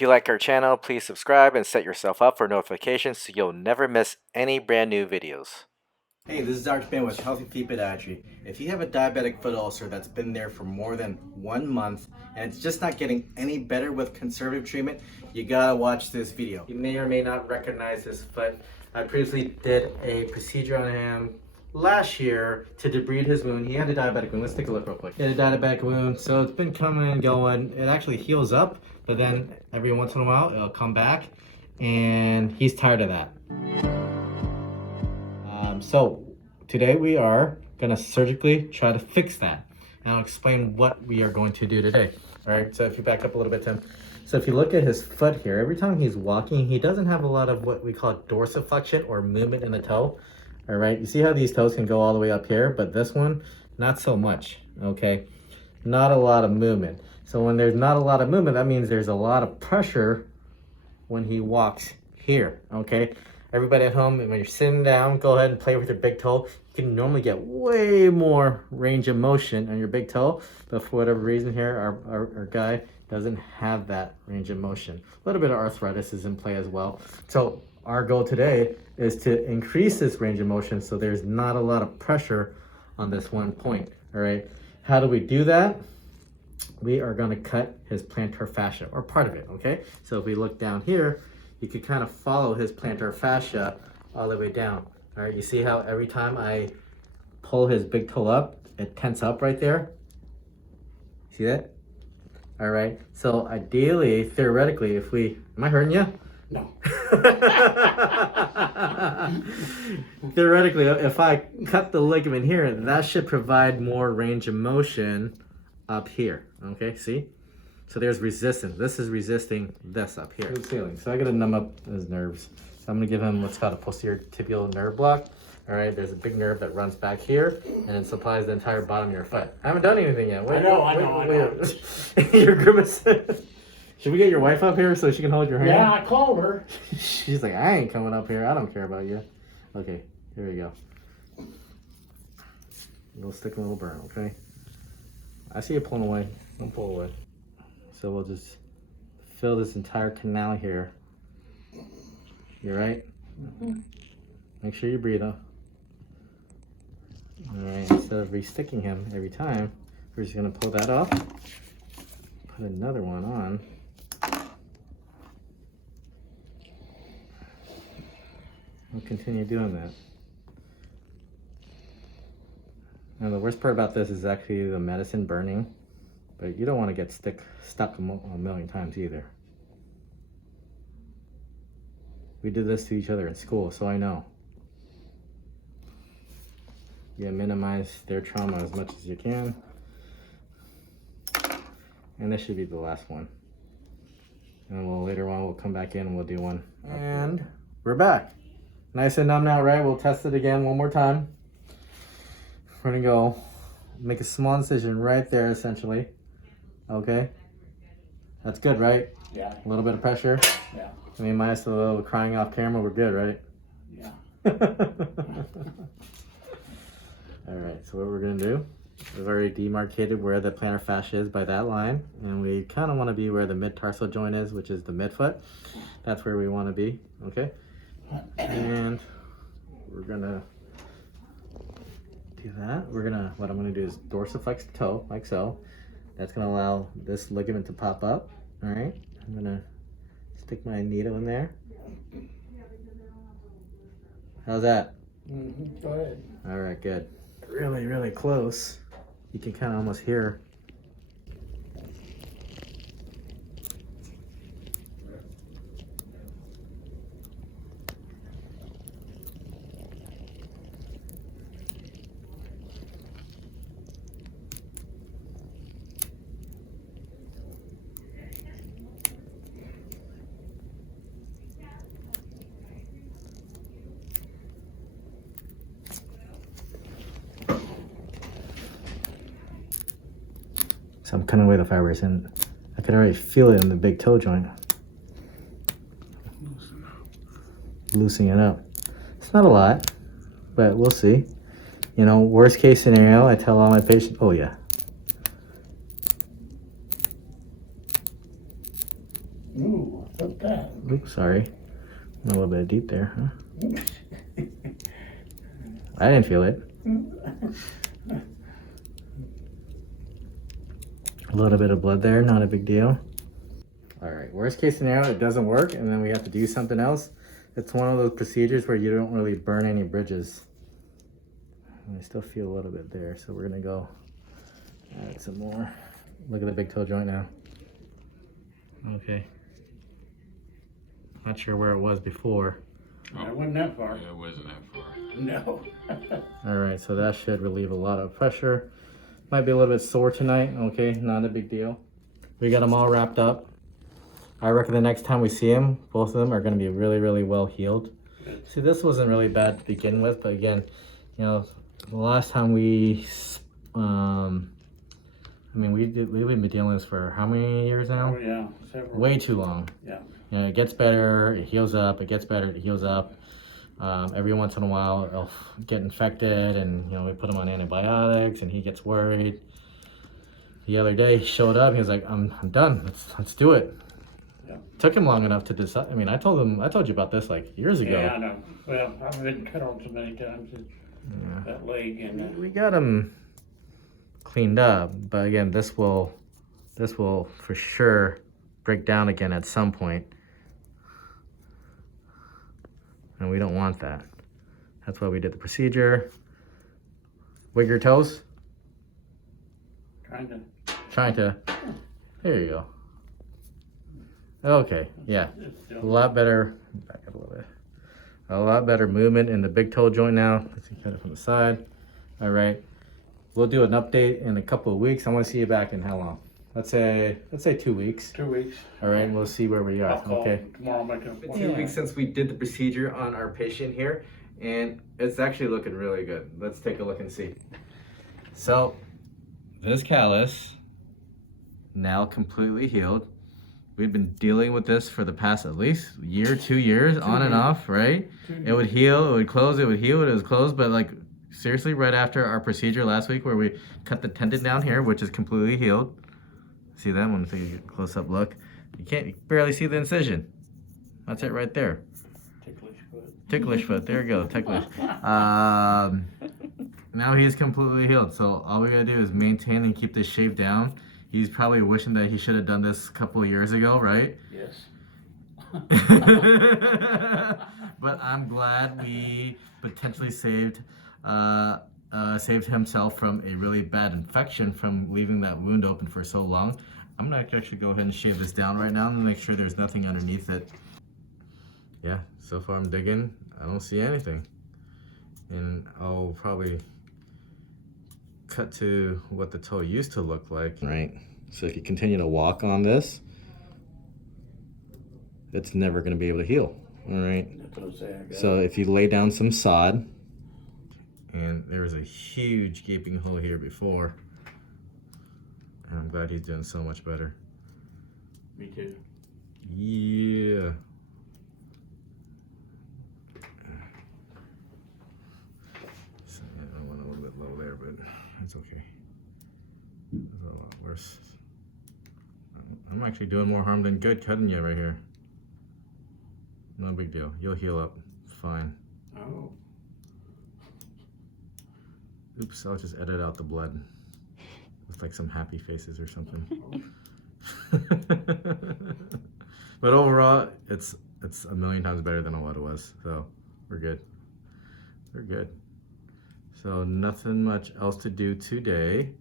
If you like our channel, please subscribe and set yourself up for notifications so you'll never miss any brand new videos. Hey, this is Dr. Binh with Healthy Feet Podiatry. If you have a diabetic foot ulcer that's been there for more than 1 month and it's just not getting any better with conservative treatment, you gotta watch this video. You may or may not recognize this foot. I previously did a procedure on him last year to debride his wound. He had a diabetic wound. Let's take a look real quick. He had a diabetic wound, so it's been coming and going. It actually heals up, but then every once in a while it'll come back, and he's tired of that. So today we are gonna surgically try to fix that, and I'll explain what we are going to do today. All right, so if you back up a little bit, Tim. So if you look at his foot here, every time he's walking, he doesn't have a lot of what we call dorsiflexion or movement in the toe. All right, you see how these toes can go all the way up here, but this one, not so much, okay? Not a lot of movement. So when there's not a lot of movement, that means there's a lot of pressure when he walks here, okay? Everybody at home, when you're sitting down, go ahead and play with your big toe. You can normally get way more range of motion on your big toe, but for whatever reason here, our guy doesn't have that range of motion. A little bit of arthritis is in play as well. So our goal today is to increase this range of motion so there's not a lot of pressure on this one point, all right? How do we do that? We are gonna cut his plantar fascia, or part of it, okay? So if we look down here, you could kind of follow his plantar fascia all the way down, all right? You see how every time I pull his big toe up, it tenses up right there? See that? All right, so ideally, theoretically, if we, am I hurting you? No. Theoretically, if I cut the ligament here, that should provide more range of motion up here, okay, see? So there's resistance. This is resisting this up here. So I gotta numb up his nerves. So I'm gonna give him what's called a posterior tibial nerve block. All right, there's a big nerve that runs back here and it supplies the entire bottom of your foot. I haven't done anything yet. I know. You're grimacing. Should we get your wife up here so she can hold your hand? Yeah, I called her. She's like, I ain't coming up here. I don't care about you. Okay, here we go. We'll stick a little burn, okay? I see you pulling away. Don't pull away. So we'll just fill this entire canal here. You right? Mm-hmm. Make sure you breathe, though. All right, instead of re-sticking him every time, we're just gonna pull that off. Put another one on. We'll continue doing that. Now the worst part about this is actually the medicine burning, but you don't want to get stuck a million times either. We did this to each other in school, so I know. You minimize their trauma as much as you can. And this should be the last one. And later on we'll come back in and we'll do one. And we're back. Nice and numb now, right? We'll test it again one more time. We're gonna go make a small incision right there, essentially. Okay? That's good, right? Yeah. A little bit of pressure? Yeah. I mean, minus a little crying off camera, we're good, right? Yeah. All right, so what we're gonna do, we've already demarcated where the plantar fascia is by that line, and we kind of want to be where the mid-tarsal joint is, which is the midfoot. That's where we want to be, okay? And we're gonna do that. What I'm gonna do is dorsiflex the toe, like so. That's gonna allow this ligament to pop up, all right? I'm gonna stick my needle in there. How's that? Mm-hmm. Go ahead. All right, good. Really, really close. You can kind of almost hear. So I'm cutting away the fibers and I could already feel it in the big toe joint. Loosening it up. It's not a lot, but we'll see. You know, worst case scenario, I tell all my patients, oh yeah. Ooh. Oops, sorry. A little bit deep there, huh? I didn't feel it. A little bit of blood there, not a big deal. All right, worst case scenario, it doesn't work and then we have to do something else. It's one of those procedures where you don't really burn any bridges. And I still feel a little bit there, so we're gonna go add some more. Look at the big toe joint now. Okay. Not sure where it was before. It wasn't that far. Yeah, it wasn't that far. No. All right, so that should relieve a lot of pressure. Might be a little bit sore tonight. Okay, not a big deal. We got them all wrapped up. I reckon the next time we see them, both of them are going to be really, really well healed. See, this wasn't really bad to begin with, but again, you know, the last time we've been dealing with this for how many years now? Oh, yeah. Several. Way too long. Yeah. You know, it gets better, it heals up, it gets better, it heals up. Every once in a while, it'll get infected, and you know, we put him on antibiotics, and he gets worried. The other day, he showed up. He was like, "I'm done. Let's do it." Yeah. Took him long enough to decide. I mean, I told you about this like years ago. Yeah, I know. Well, I've been cut on so many times. That leg and We got him cleaned up, but again, this will for sure break down again at some point. And we don't want that. That's why we did the procedure. Wiggle your toes. Trying to. There you go. Okay, yeah. A lot better. Back up a little bit. A lot better movement in the big toe joint now. Let's cut it from the side. All right. We'll do an update in a couple of weeks. I want to see you back in how long? Let's say 2 weeks. 2 weeks. All right, we'll see where we are. I'll call Okay. tomorrow. Make a It's 2 weeks since we did the procedure on our patient here, and it's actually looking really good. Let's take a look and see. So, this callus now completely healed. We've been dealing with this for the past at least year, 2 years, on and off, right? It would heal, it would close, it would heal, it was closed, but like seriously, right after our procedure last week where we cut the tendon down here, which is completely healed. See that? When we take a close-up look, you barely see the incision. That's it right there. Ticklish foot. There you go. Ticklish. Now he's completely healed. So all we gotta do is maintain and keep this shape down. He's probably wishing that he should have done this a couple of years ago, right? Yes. But I'm glad we potentially saved himself from a really bad infection from leaving that wound open for so long. I'm gonna actually go ahead and shave this down right now and make sure there's nothing underneath it. Yeah, so far I'm digging. I don't see anything. And I'll probably cut to what the toe used to look like. Right, so if you continue to walk on this, it's never gonna be able to heal. All right, so if you lay down some sod, and there was a huge gaping hole here before, and I'm glad he's doing so much better. Me too. Yeah. So, yeah, I went a little bit low there, but it's okay. It's a lot worse. I'm actually doing more harm than good cutting you right here. No big deal. You'll heal up fine. Oh. Oops, I'll just edit out the blood with like some happy faces or something. But overall, it's a million times better than what it was. So we're good. We're good. So nothing much else to do today.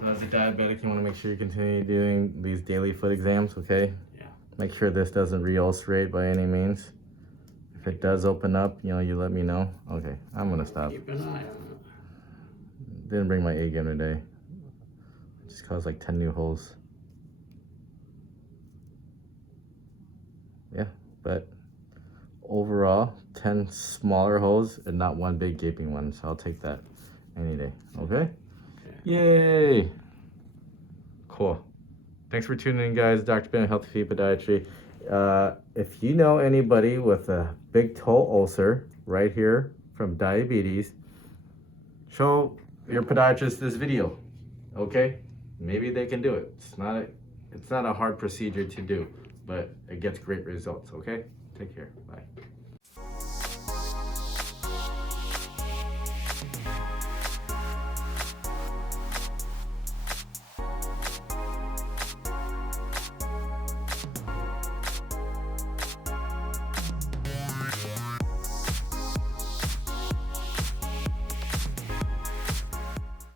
So as a diabetic, you want to make sure you continue doing these daily foot exams, okay? Yeah. Make sure this doesn't re-ulcerate by any means. If it does open up, you know, you let me know. Okay, I'm gonna stop. Keep an eye on it. Didn't bring my A game today. Just caused like 10 new holes. Yeah, but overall, 10 smaller holes and not one big gaping one. So I'll take that any day, okay? Yay! Cool. Thanks for tuning in, guys. Dr. Binh, Healthy Feet Podiatry. If you know anybody with a big toe ulcer right here from diabetes, show your podiatrist this video, okay? Maybe they can do it. It's not a hard procedure to do, but it gets great results, okay? Take care, bye.